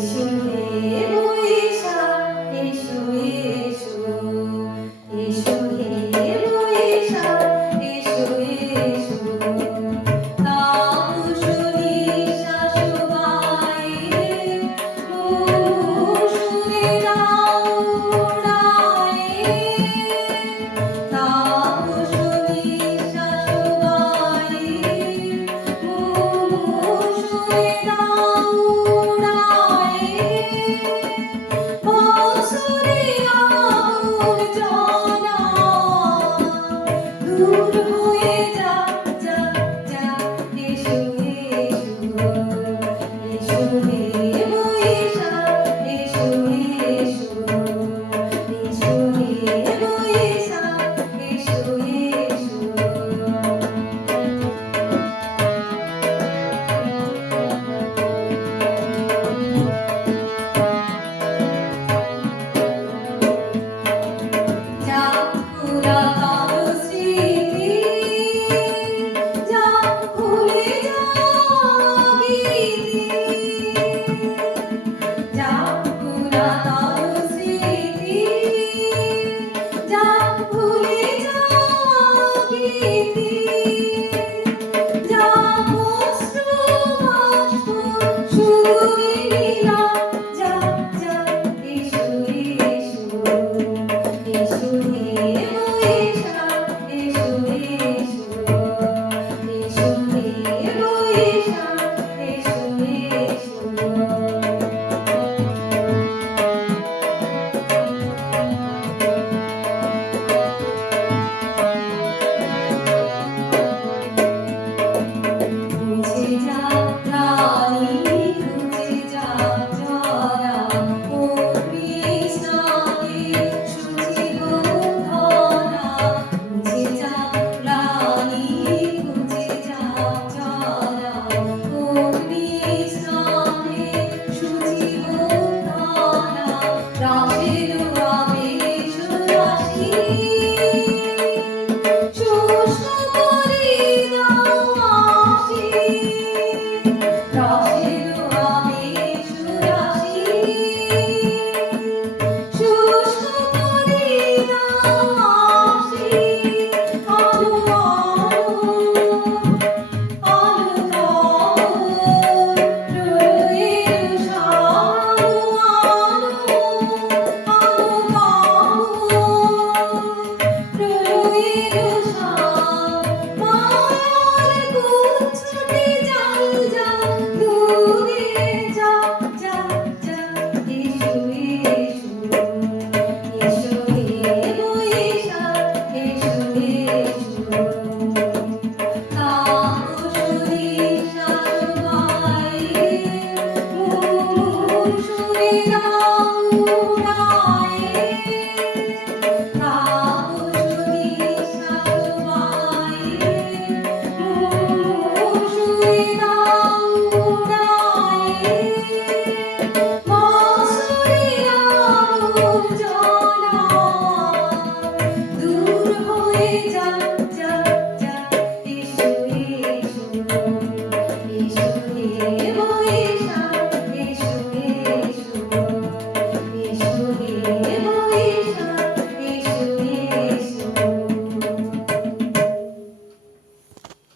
心。দূর হয়ে Thank you.